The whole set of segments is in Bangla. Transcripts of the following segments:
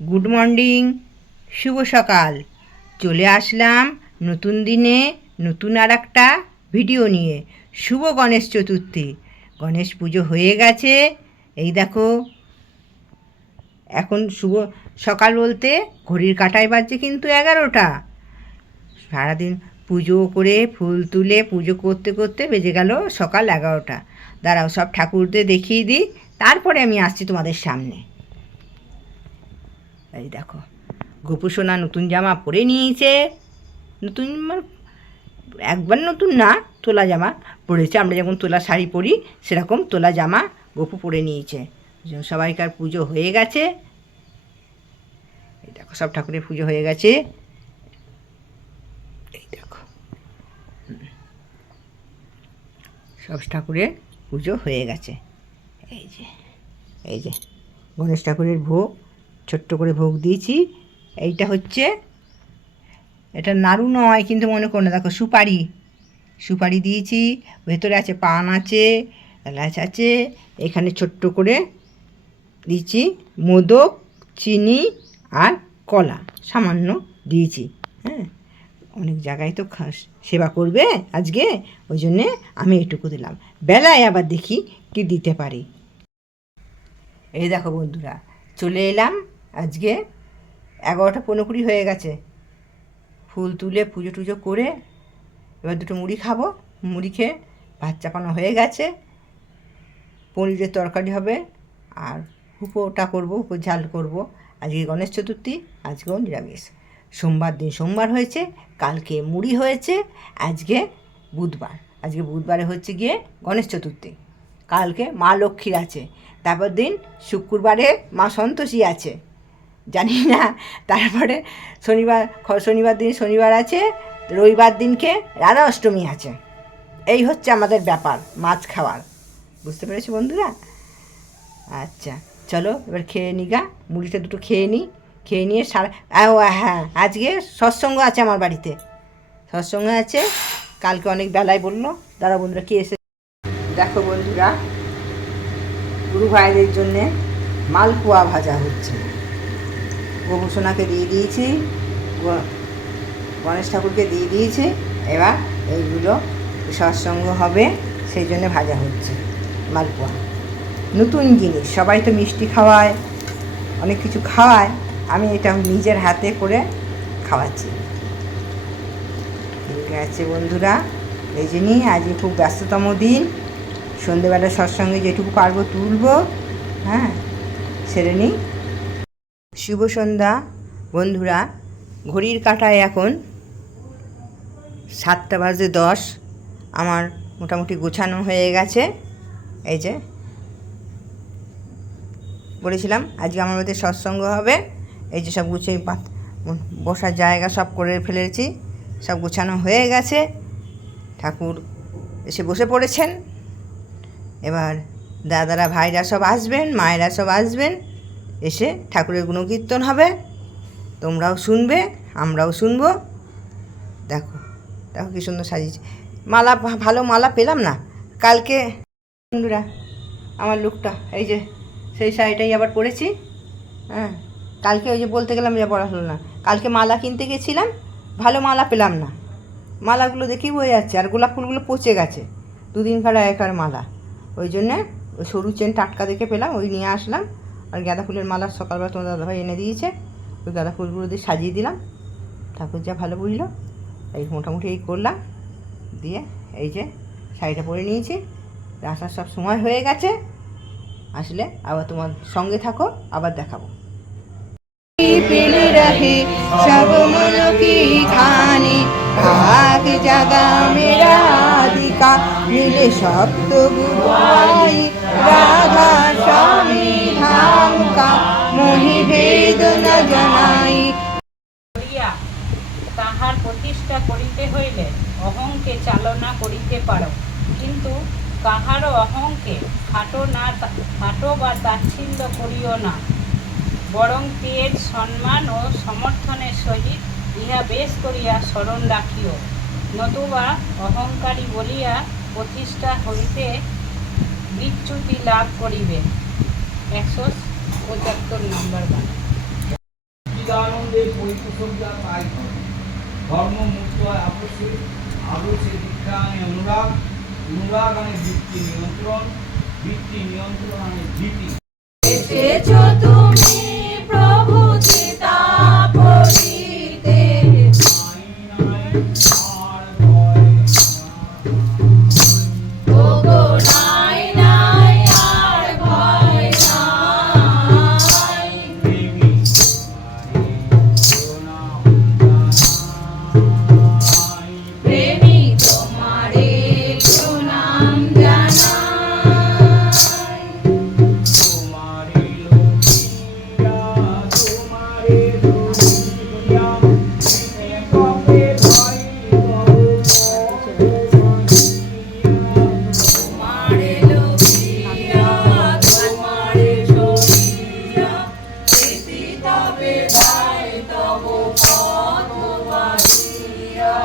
গুড মর্নিং, শুভ সকাল। চলে আসলাম নতুন দিনে নতুন আর একটা ভিডিও নিয়ে। শুভ গণেশ চতুর্থী। গণেশ পুজো হয়ে গেছে। এই দেখো, এখন শুভ সকাল বলতে ঘড়ির কাঁটায় বাজছে কিন্তু 11টা। সারাদিন পুজো করে ফুল তুলে পুজো করতে করতে বেজে গেল সকাল 11টা। দাঁড়াও, সব ঠাকুরদের দেখিয়ে দিই, তারপরে আমি আসছি তোমাদের সামনে। এই দেখো, গোপু সোনা নতুন জামা পরে নিয়েছে। নতুন একবার নতুন না, তোলা জামা পরেছে। আমরা যেমন তোলা শাড়ি পরি সেরকম তোলা জামা গোপু পরে নিয়েছে। সবাইকার পুজো হয়ে গেছে। এই দেখো, সব ঠাকুরের পুজো হয়ে গেছে। এই দেখো, সব ঠাকুরের পুজো হয়ে গেছে। এই যে গণেশ ঠাকুরের ভোগ, ছোট্ট করে ভোগ দিয়েছি। এইটা হচ্ছে, এটা নাড়ু নয় কিন্তু মনে করো না, দেখো সুপারি সুপারি দিয়েছি। ভেতরে আছে পান, আছে এলাচ আছে। এখানে ছোট্ট করে দিয়েছি মোদক, চিনি আর কলা সামান্য দিয়েছি। হ্যাঁ, অনেক জায়গায় তো সেবা করবে আজকে, ওই জন্যে আমি এটুকু দিলাম। বেলায় আবার দেখি কি দিতে পারি। এই দেখো বন্ধুরা, চলে এলাম। আজকে 11টা 15 হয়ে গেছে। ফুল তুলে পুজো টুজো করে এবার দুটো মুড়ি খাবো। মুড়ি খেয়ে ভাত চাপানো হয়ে গেছে। পনিরের তরকারি হবে আর উপোটা করবো, উপর ঝাল করবো। আজকে গণেশ চতুর্থী, আজকেও নিরামিষ। সোমবার দিন সোমবার হয়েছে, কালকে মুড়ি হয়েছে। আজকে বুধবার, আজকে বুধবারে হচ্ছে গিয়ে গণেশ চতুর্থী। কালকে মা লক্ষ্মীর আছে। তারপর দিন শুক্রবারে মা সন্তোষী আছে, জানি না। তারপরে শনিবার দিন শনিবার আছে। রবিবার দিনকে রাধা অষ্টমী আছে। এই হচ্ছে আমাদের ব্যাপার মাছ খাওয়ার। বুঝতে পেরেছি বন্ধুরা? আচ্ছা, চলো এবার খেয়ে নিগা। মুড়িটা দুটো খেয়ে নিই। খেয়ে নিয়ে হ্যাঁ, আজকে সৎসঙ্গ আছে আমার বাড়িতে। সৎসঙ্গ আছে, কালকে অনেক বেলায় বললো। দাদা বন্ধুরা কে এসে দেখো বন্ধুরা, গুরু ভাইদের জন্যে মালপোয়া ভাজা হচ্ছে। গোপুসোনাকে দিয়ে দিয়েছি, গণেশ ঠাকুরকে দিয়ে দিয়েছি। এবার এইগুলো সৎসঙ্গ হবে, সেই জন্য ভাজা হচ্ছে মালপোয়া। নতুন জিনিস, সবাই তো মিষ্টি খাওয়ায়, অনেক কিছু খাওয়ায়, আমি এটা নিজের হাতে করে খাওয়াচ্ছি। ঠিক আছে বন্ধুরা, এই জন্যই আজকে খুব ব্যস্ততম দিন। সন্ধেবেলা সৎসঙ্গে যেটুকু পারবো তুলবো। হ্যাঁ, সেরে নিই। শুভ সন্ধ্যা বন্ধুরা। ঘড়ির কাঁটায় এখন 7:10। আমার মোটামুটি গোছানো হয়ে গেছে। এই যে বলেছিলাম আজকে আমার মধ্যে সৎসঙ্গ হবে। এই যে সব গুছিয়ে বসার জায়গা সব করে ফেলেছি, সব গোছানো হয়ে গেছে। ঠাকুর এসে বসে পড়েছেন। এবার দাদারা ভাইরা সব আসবেন, মায়েরা সব আসবেন। এসে ঠাকুরের গুণকীর্তন হবে, তোমরাও শুনবে, আমরাও শুনবো। দেখো দেখো কী সুন্দর সাজিয়েছে। মালা, ভালো মালা পেলাম না কালকে বন্ধুরা। আমার লুকটা এই যে, সেই শাড়িটাই আবার পরেছি। হ্যাঁ, কালকে ওই যে বলতে গেলাম যে পড়া হলো না। কালকে মালা কিনতে গেছিলাম, ভালো মালা পেলাম না। মালাগুলো দেখেই বোঝা যাচ্ছে, আর গোলাপ ফুলগুলো পচে গেছে। 2 দিন কার একার মালা, ওই জন্যে ওই সরু চেন টাটকা দেখে পেলাম, ওই নিয়ে আসলাম। আর গাঁদা ফুলের মালা সকালবেলা তোমার দাদাভাই এনে দিয়েছে, ওই গাঁদা ফুলগুলো দিয়ে সাজিয়ে দিলাম। ঠাকুর যা ভালো বুঝলো, এই মোটামুটি এই করলাম। দিয়ে এই যে শাড়িটা পরে নিয়েছি। আসার সব সময় হয়ে গেছে, আসলে আবার তোমার সঙ্গে থাকো, আবার দেখাবো। পেলে রহে সব মন কি খানি, ভাগ জাগা মেরা দিকা, মিলে সপ্ত গুরুই রাধা স্বামী ধাম কা, মোহি ভেদ না জানাই। তাহার প্রতিষ্ঠা করিতে হইলে অহংকে চালনা করিতে পারো, কিন্তু কাহারও অহংকে খাটো বা তাচ্ছিল্য করিও না, বরং তেজ সম্মান ও সমর্থনের সহিত ইহা বেশ করিয়া স্মরণ রাখিও, নতুবা অহংকারী বলিয়া প্রতিষ্ঠা হইতে বিচ্যুতি লাভ করিবে। 175 নম্বর গান। কর্তব্য তাই করে। ধর্ম মুক্ত হয় আদর্শে, আদর্শে দীক্ষা আনে অনুরাগ, অনুরাগ আনে বৃত্তি নিয়ন্ত্রণ, বৃত্তি নিয়ন্ত্রণ আনে ভীতি। এসেছো তুমি প্রভু চিতা করিতে, ওগো নাই নাই আর ভয় নাই। প্রেমী তোমারে প্রণাম জানাই। তোমারে লোভিয়া তোমারে সহিয়া, প্রীতি তবে দায় তব পথ বাসিয়া।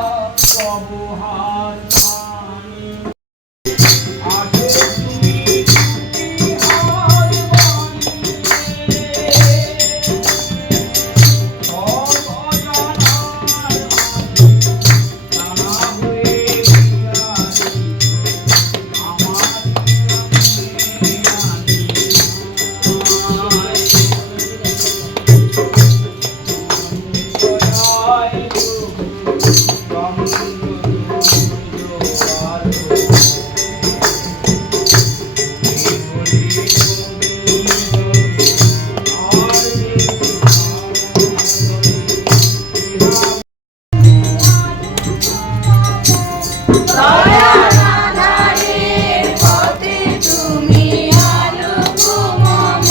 দয়ার আধারের পথে তুমি আলোক মম।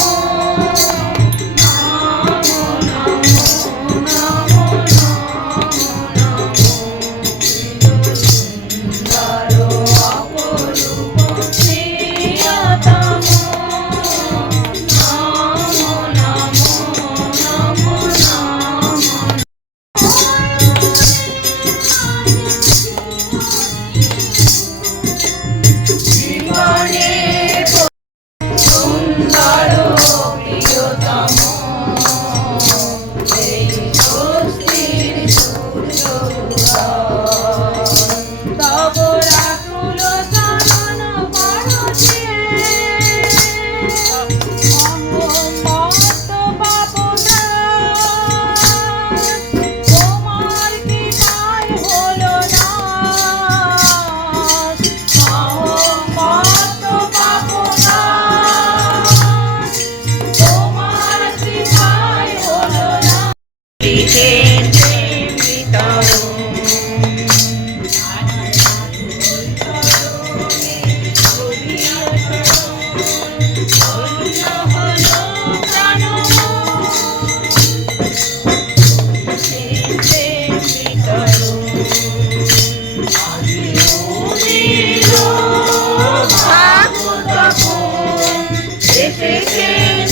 নমো নমো নমো নমো সুন্দর অপরূপ প্রিয়তম। নমো নমো নমো নমো। জীবনে সুন্দর প্রিয়তম, এই স্বস্তির সূর্যোদয়। তব রাতুল চরণ পরশে অঙ্গমত্ত পাপনাশ, তোমার কৃপায় হলো নাশ। অঙ্গমত্ত পাপনাশ, তোমার কৃপায় হলো নাশ।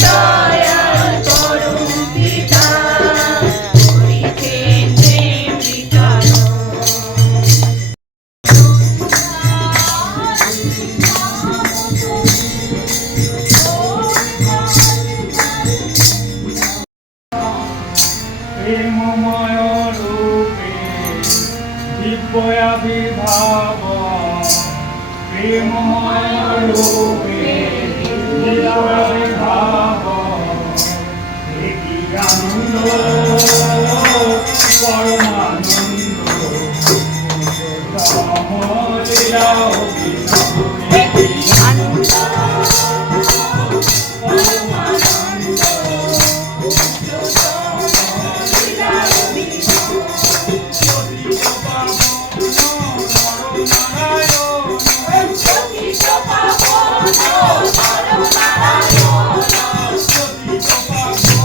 দয়াল করুণ পিতা করিতেন প্রেম বিতরণ। প্রেমময় রূপে দিব্যাবির্ভাব, প্রেমময় রূপে দিব্যাবির্ভাব, একি আনন্দ পরমানন্দ তম লীলা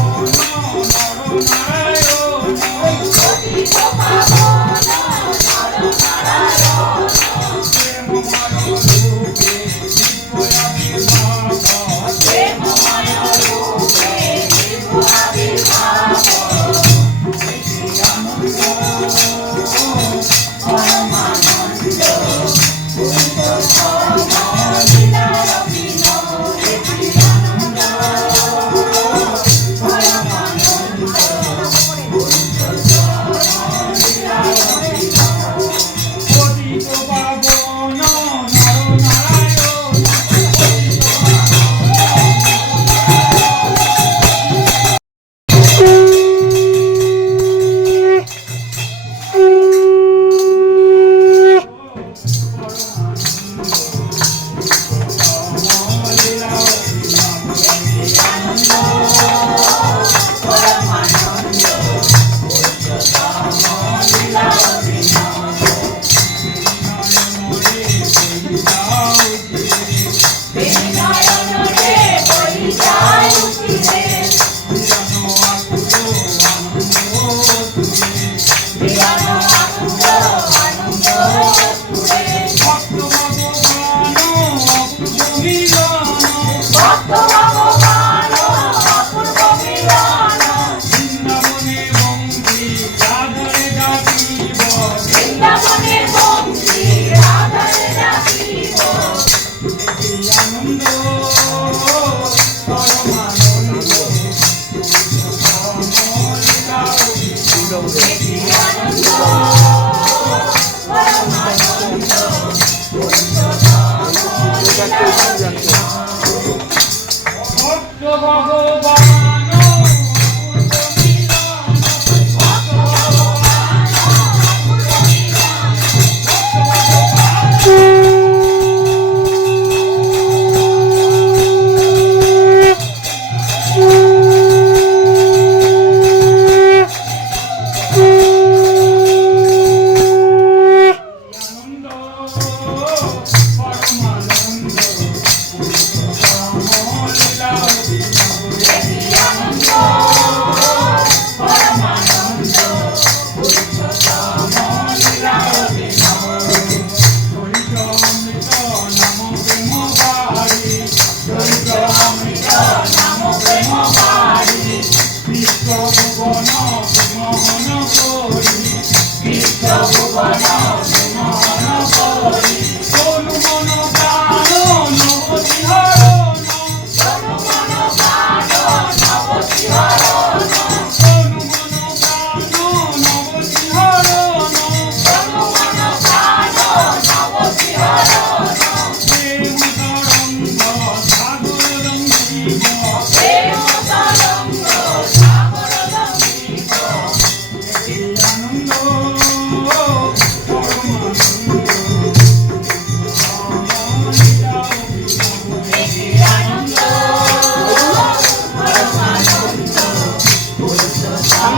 নারায়ণ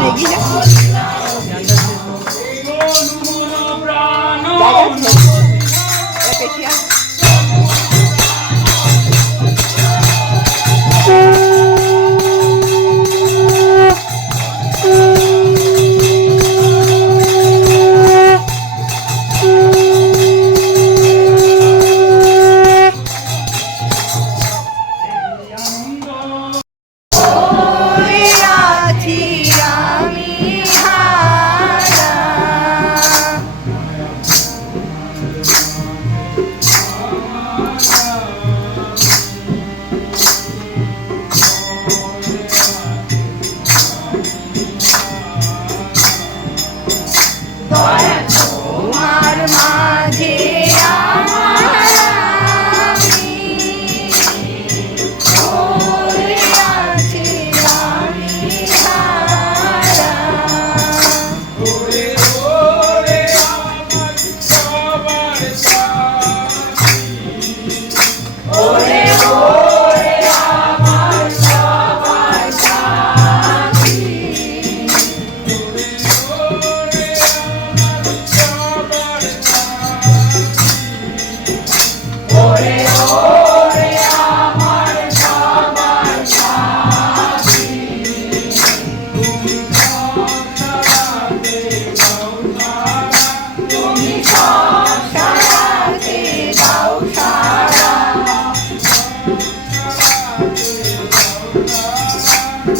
এগিয়ে যা। প্রাণ যা, যা, পেছি আয়। আছি আমি হারা, তোমার মাঝে আমার আমি, পড়ে আছি আমি হারা। ওরে ওরে আমার সবার সাথী, ওরে ওরে আমার সবার সাথী, তুমি সব সারাতে দাও সারা,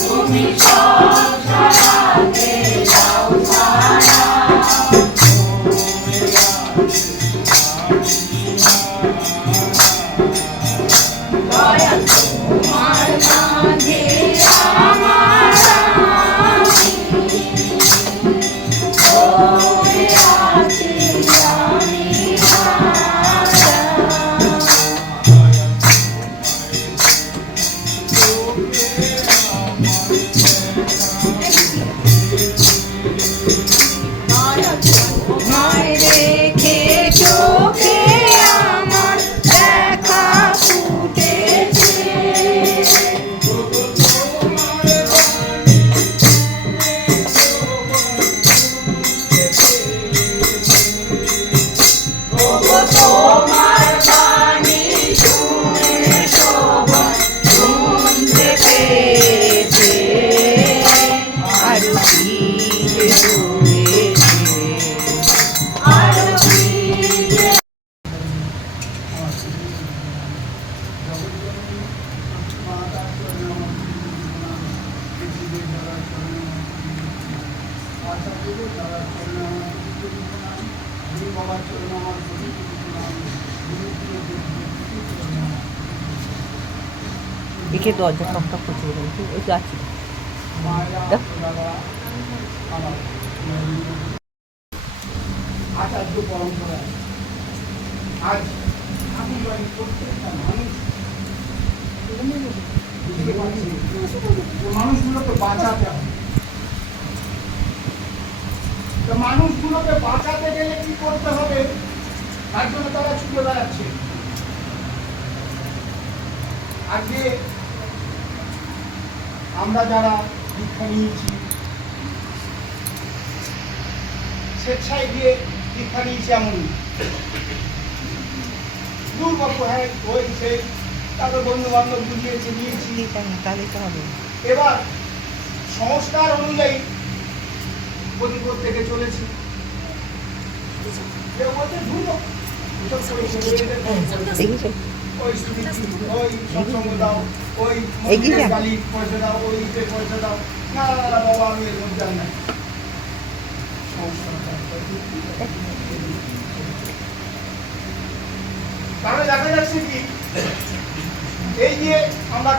তুমি সব সারাতে দাও সারা। দয়া তোমার মাঝে আমার আমি, পড়ে আছি আমি হারা। তোমায় রেখে চোখে আমার দেখা ফুটেছে, ওগো তোমার বাণী শুনে সবাই শুনতে পেয়েছে, আরো কি যে হয়েছে, আরো কি যে। একে দরজা টকটক করছে বলুন, ওই তো আছি। আচার্য পরম্পরা আজ ঠাকুরবাড়ি প্রত্যেকটা মানুষ বুঝতে পারছে যে মানুষগুলোকে বাঁচাতে হবে। তো মানুষগুলোকে বাঁচাতে গেলে কি করতে হবে তার জন্য তারা ছুটে বেড়াচ্ছে। আজকে আমরা যারা দীক্ষা নিয়েছি, স্বেচ্ছায় গিয়ে দীক্ষা নিয়েছি এমন দুর্গল্প, হ্যাঁ ওই সেই তারপর বন্ধু বান্ধব বুঝিয়েছে নিয়েছি। তাহলে তো হবে। এবার সংস্কার অনুযায়ী প্রতিপদ থেকে চলেছি। কেউ বলছে ধুলো দেখেছো? ওই ওই সৎসঙ্গ দাও, ওই এগিয়ে যা। গালি পয়সা দাও, ওই পয়সা দাও। না না না বাবা, আমি এর মধ্যে আর নাই। তাহলে দেখা যাচ্ছে কি, এই যে আমরা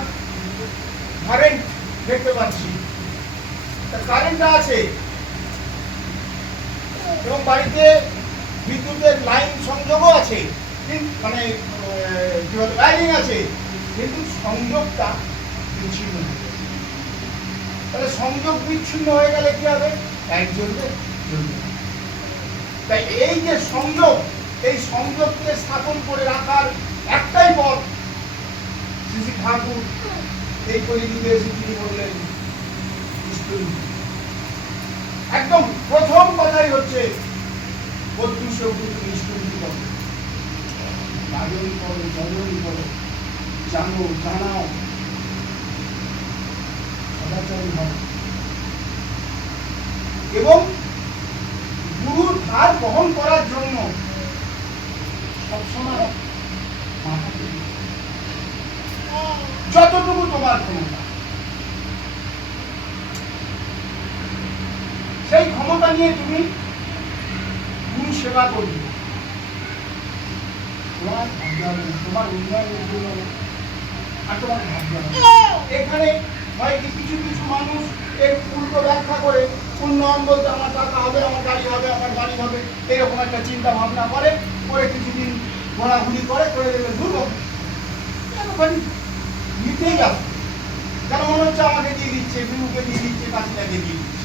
কারেন্ট দেখতে পাচ্ছি, কারেন্টটা আছে এবং বাড়িতে বিদ্যুতের লাইন সংযোগও আছে, মানে কি বলে লাইনিং আছে, কিন্তু সংযোগটা বিচ্ছিন্ন হয়ে গেছে। তাহলে সংযোগ বিচ্ছিন্ন হয়ে গেলে কি হবে? এক জ্বলবে, জ্বলবে। তাই এই যে সংযোগ, এই সংযোগকে স্থাপন করে রাখার একটাই পথ, শ্রী ঠাকুর এই কলিযুগে এসে তিনি বললেন একদম প্রথম কথাই হচ্ছে প্রত্যুষে কিন্তু নিষ্ঠুরি করো, গাজন করো, যজন করো, জানো জানাও, সদাচারী হও এবং গুরুর ভার বহন করার জন্য সবসময় মাথা তুলে যতটুকু তোমার ক্ষমতা, সেই ক্ষমতা নিয়ে তুমি গুরু সেবা করবে। তোমার ভাবতে হবে না, তোমার উন্নয়নের জন্য আর তোমার ভাবতে হবে না। এখানে হয় কি কিছু কিছু মানুষ এর উল্টো ব্যাখ্যা করে উন্নয়ন বলতে আমার টাকা হবে, আমার গাড়ি হবে, আমার বাড়ি হবে, এরকম একটা চিন্তা ভাবনা করে কিছুদিন ঘোরাঘুরি করে দেবে দুর্গম নিতেই যাবে। কেন মনে হচ্ছে আমাকে দিয়ে দিচ্ছে, বিনুকে দিয়ে দিচ্ছে, কাশিটাকে দিয়ে দিচ্ছে।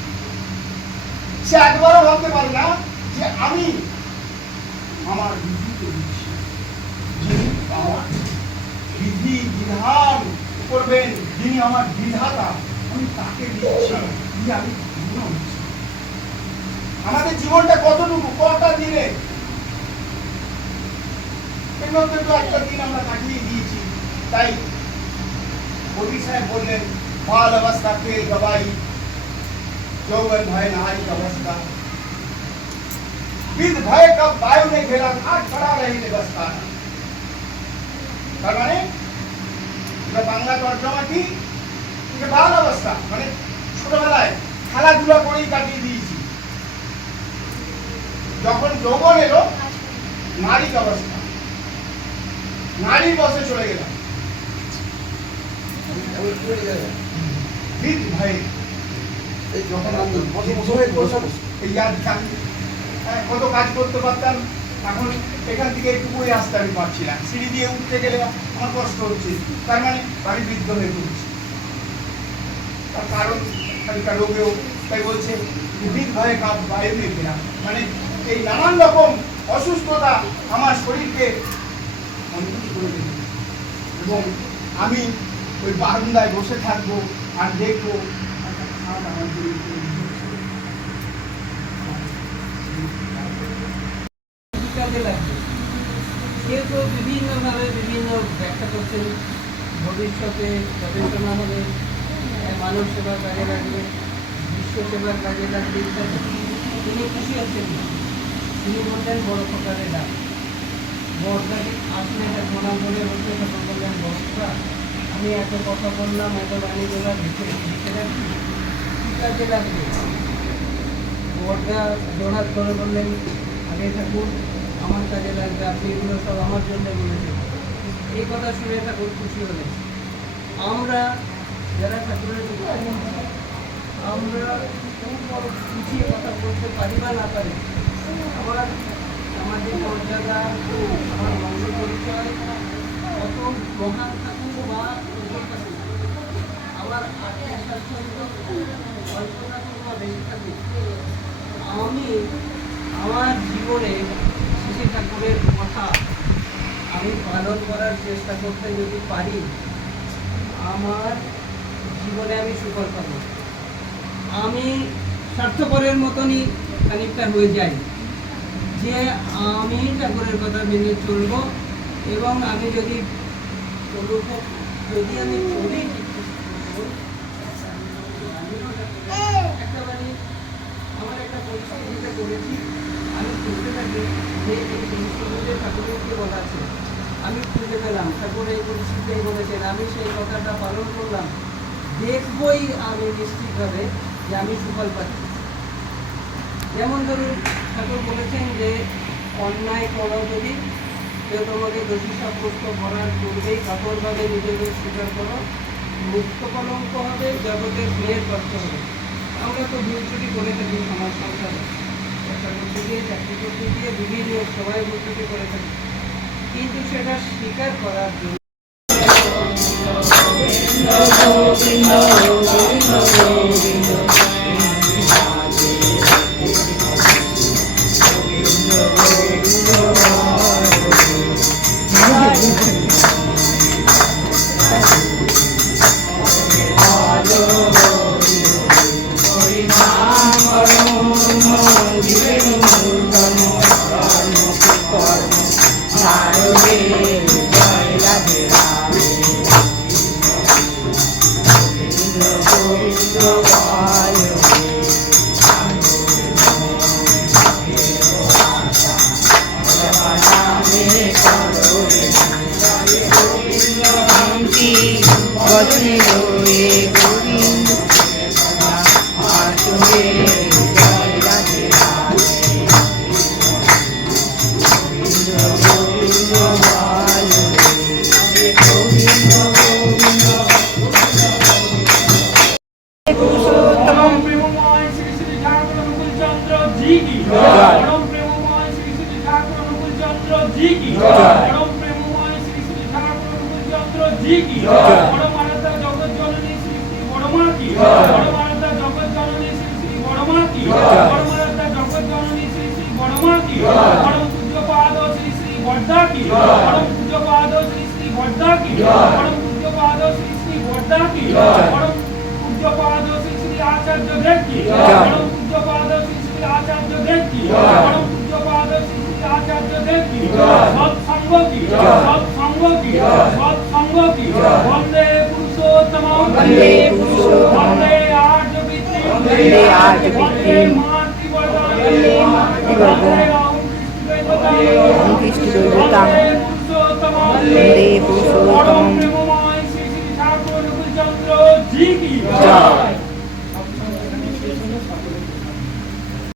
সে একবারও ভাবতে পারে না যে আমি আমার বিধিকে দিচ্ছি, যিনি আমার বিধি বিধান করবেন, যিনি আমার বিধাতা, আমি তাকে দিচ্ছি, দিয়ে আমি ধন্য হচ্ছি। আমাদের জীবনটা কতটুকু, কটা দিনে, এর মধ্যে তো একটা দিন আমরা কাটিয়ে দিয়েছি। তাই কবি সাহেব বললেন, বাল অবস্থা কে গবাই, যৌবন ভয় নারী অবস্থা, বিদ ভয় কব বায়ু ने घेरा आग खड़ा रही बसता। তার মানে বাংলা তর্জমা কি, বাল অবস্থা মানে ছোটবেলায় খেলাধুলা করেই কাটিয়ে দিয়েছি, যখন যৌবন এলো নারী অবস্থা, নারীর বসে চলে গেলাম। বিদ ভয় কত কাজ করতে পারতাম, এখন এখান থেকে একটুকুই আসতে আমি পারছি না, সিঁড়ি দিয়ে উঠতে গেলে আমার কষ্ট হচ্ছে। তার মানে আমি বৃদ্ধ হয়ে পড়ছি, তার কারণ খানিকটা রোগেও। তাই বলছে বৃদ্ধ ভয়ে কাপ বায়ু নিয়ে ফেরা, মানে এই নানান রকম অসুস্থতা আমার শরীরকে অন্ধকার করে দেবে এবং আমি ওই বারান্দায় বসে থাকবো আর দেখবো আমার কাজে লাগবে। কেউ কেউ বিভিন্নভাবে বিভিন্ন ব্যাখ্যা করছেন, ভবিষ্যতে গবেষণা হবে, মানব সেবার কাজে লাগবে, বিশ্ব সেবার কাজে লাগবে ইত্যাদি। তিনি খুশি হচ্ছেন না, তিনি বললেন বড় প্রকারে ডাক। বড়দাকে আসলে এটা প্রণাম করে বলতে তখন বললেন, বড়দা আমি এত কথা বললাম, এত বাণী বললাম, ভিতরে রাখছি, কী কাজে লাগবে? বড়দা জোড়হাত করে বললেন, আগে ঠাকুর আমার কাজে লাগবে, আপনি এগুলো সব আমার জন্য বলেছেন। এই কথা শুনে ঠাকুর খুশি হলেন। আমরা যারা ঠাকুরের আমরা খুব বড় পিছিয়ে কথা বলতে পারি বা না পারি, আমার আমাদের মর্যাদা, আমার বংশ পরিচয় কত মহান থাকুক বা আমার আর্থিক স্বাচ্ছন্দ্য অল্প থাকুক বা বেশি থাকুক, আমি আমার জীবনে শ্রী ঠাকুরের কথা আমি পালন করার চেষ্টা করতে যদি পারি, আমার জীবনে আমি সুফল পাব। আমি স্বার্থপরের মতনই খানিকটা হয়ে যাই যে আমি ঠাকুরের কথা মেনে চলব এবং আমি যদি আমি চলি একেবারে আমার একটা পরিস্থিতিতে করেছি, আমি খুঁজতে থাকি যে এই জিনিসগুলো ঠাকুরের কি বলা আছে, আমি খুঁজে পেলাম ঠাকুর এই পরিস্থিতি বলেছেন, আমি সেই কথাটা পালন করলাম, দেখবই আমি নিশ্চিতভাবে যে আমি সুফল পাচ্ছি। যেমন ধরুন ঠাকুর বলেছেন যে অন্যায় করো যদি কেউ তোমাকে দোষী সাব্যস্ত করার পূর্বেই কাপড়ভাবে নিজেদের স্বীকার করো, মুক্ত কলঙ্ক হবে, জগতের মেয়ের কষ্ট হবে। আমরা তো ভুল ত্রুটি করে থাকি সমাজ সংসারে, ব্যবসা করতে গিয়ে, চাকরি করতে গিয়ে বিভিন্ন সবাই ভুল ত্রুটি করে থাকি, কিন্তু সেটা স্বীকার করার জন্য হরি নাম করো বদনে রয়ে গোবিন্দ আসবে জয় রাধে রাধে গোবিন্দ গোবিন্দ বলো রে গোবিন্দ গোবিন্দ পুরুষোত্তম প্রেমময় শ্রী শ্রী ঠাকুর অনুকূল চন্দ্র জি কি জয়। পরম প্রেমময় শ্রী শ্রী ঠাকুর অনুকূল চন্দ্র জি কি জয়। পরম প্রেমময় শ্রী শ্রী ঠাকুর অনুকূল চন্দ্র জি কি জয়। পরম আরাধ্যা জগৎ জননী শ্রী শ্রী বড়মা কি জয়। পরম আরাধ্যা জগৎ জননী শ্রী শ্রী বড়মা কি জয়। পরম আরাধ্যা জগৎ জননী শ্রী শ্রী বড়মা কি জয়। পরম পূজ্য পাদ শ্রী শ্রী বর্দা কি জয়। পরম পূজ্য পাদ শ্রী শ্রী বর্দা কি জয়। পরম পূজ্য পাদ শ্রী শ্রী বর্দা কি জয়। পরম পূজ্য পাদ শ্রী শ্রী আচার্য দেব কি জয়। পরম পূজ্য পাদ শ্রী শ্রী আচার্য দেব কি জয়। পরম পূজ্য পাদ শ্রী শ্রী আচার্য দেব কি জয়। সৎসঙ্গ কি জয়। সৎসঙ্গ কি জয়। সৎসঙ্গ কি জয়। বন্দে পুরুষোত্তম বন্দে পুরুষোত্তমম। বন্দে আর্য বৃত্তি বন্দে আর্য বৃত্তি। বন্দে মাতৃবর্ধন বন্দে মাতৃবর্ধন। ওম কৃষ্ণ দৈবতাম। বন্দে পুরুষোত্তম বন্দে পুরুষোত্তমম। পরম প্রেমময় শ্রী শ্রী ঠাকুর অনুকূল চন্দ্র জি কি জয়।